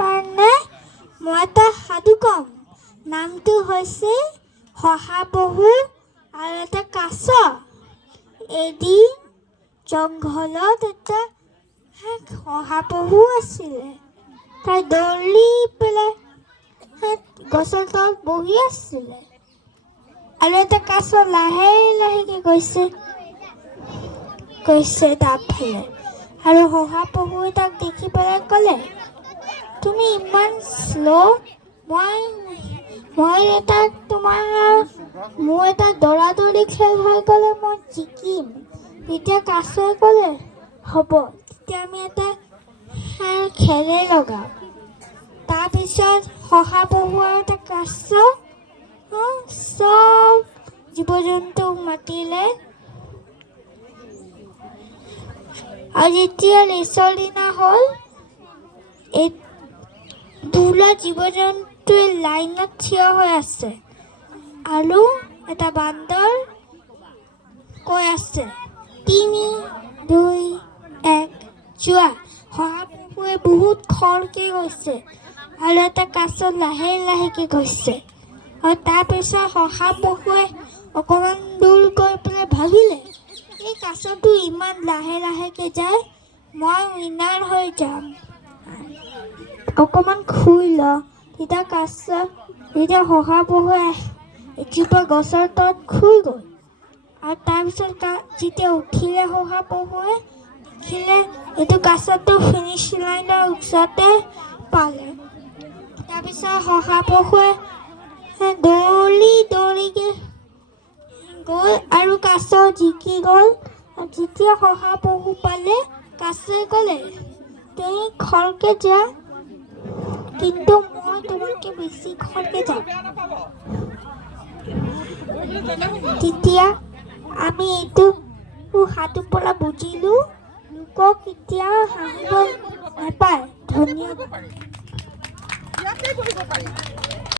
কাৰণে মই এটা সাধু ক'ম। নামটো হৈছে শহাপহু আৰু এটা কাছ। এদিন জংঘলত এটা শহাপহু আছিলে। তাই দৌৰি পেলাই গছৰ তলত বহি আছিলে আৰু এটা কাছ লাহে লাহেকে গৈছে তাৰ ফালে। আৰু শহাপহুৱে তাক দেখি পেলাই ক'লে, তুমি ইমান শ্ল', মই এটা মোৰ এটা দৌৰা-দৌৰি খেল হৈ গ'লে মই জিকিম। তেতিয়া কাছই ক'লে, হ'ব, তেতিয়া আমি এটা খেলেই লগাওঁ। তাৰপিছত শহাপহু আৰু এটা কাছ চব জীৱ-জন্তুক মাতিলে আৰু যেতিয়া ৰেচৰ দিনা হ'ল, এই দুটা জীৱ-জন্তুৱে লাইনত থিয় হৈ আছে আৰু এটা বান্দৰ কৈ আছে, 3, 2, 1 যোৱা। শহাপহুৱে বহুত খৰকে গৈছে আৰু এটা কাছ লাহে লাহেকে গৈছে। আৰু তাৰপিছত শহাপহুৱে অকণমান দূৰ গৈ পেলাই ভাবিলে, এই কাছটো ইমান লাহে লাহেকে যায়, মই উইনাৰ হৈ যাম। অকণমান শুই ল। তেতিয়া শহাপহুৱে এজোপা গছৰ তলত শুই গ'ল। আৰু তাৰপিছত যেতিয়া উঠিলে শহাপহুৱে দেখিলে এইটো কাছটো ফিনিছ লাইনৰ ওচৰতে পালে। তাৰপিছত শহাপহুৱে দৌৰিকে গ'ল আৰু কাছ জিকি গ'ল। যেতিয়া শহাপহু পালে, কাছই ক'লে, তুমি খৰকে যোৱা, কিন্তু মই তোমাতকৈ বেছি খৰকে যাম। তেতিয়া আমি এইটো সাধুৰ পৰা বুজিলোঁ, লোকক কেতিয়াও হাঁহিব নাপায়। ধন্যবাদ।